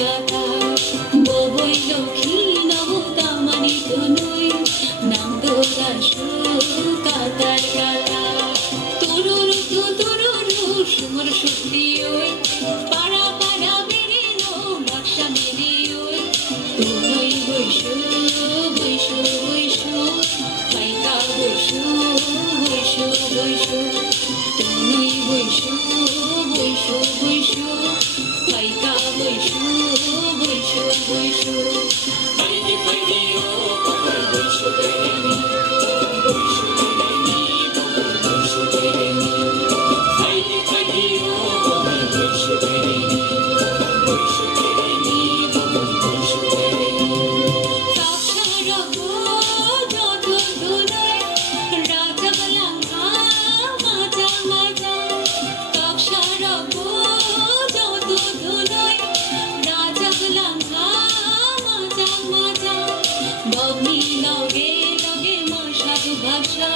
কথা ববই লক্ষ্মী নবতামানি তনুই নাম দোদাসু কাতার কাতা তরুরু তরুরু সুমর শক্তি ওই পাড়া পাড়া বেরে নো বাক্সা মেরে ওই তুই বৈশু বৈশু বৈশু পাইকা বৈশু বৈশু বৈশু তুই বৈশু বৈশু বৈশু পাইকা বৈশু বৈশু বৈশু পাইদি পাইদি ও পাপাই বৈশু বেরেনি বৈশু বেরেনি বৈশু বেরেনি পাইদি পাইদি ও পাপাই বৈশু বেরেনি বৈশু বেরেনি বৈশু বেরেনি কাপসারা গো যত দুলয় রাজা লাঙ্গা মাজা মাজা কাপসারা গো যত দুলয় রাজা লাঙ্গা মাজা মাজা বগনি লগে লগে মশাদ ভাষা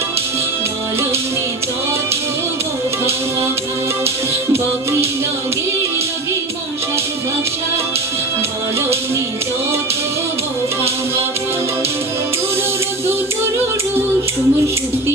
বলনি যত গোভাওয়া বগনি লগে লগে মশাদ ভাষা বলনি যত গোভাওয়া তুরুরু তুরুরু সুমন শক্তি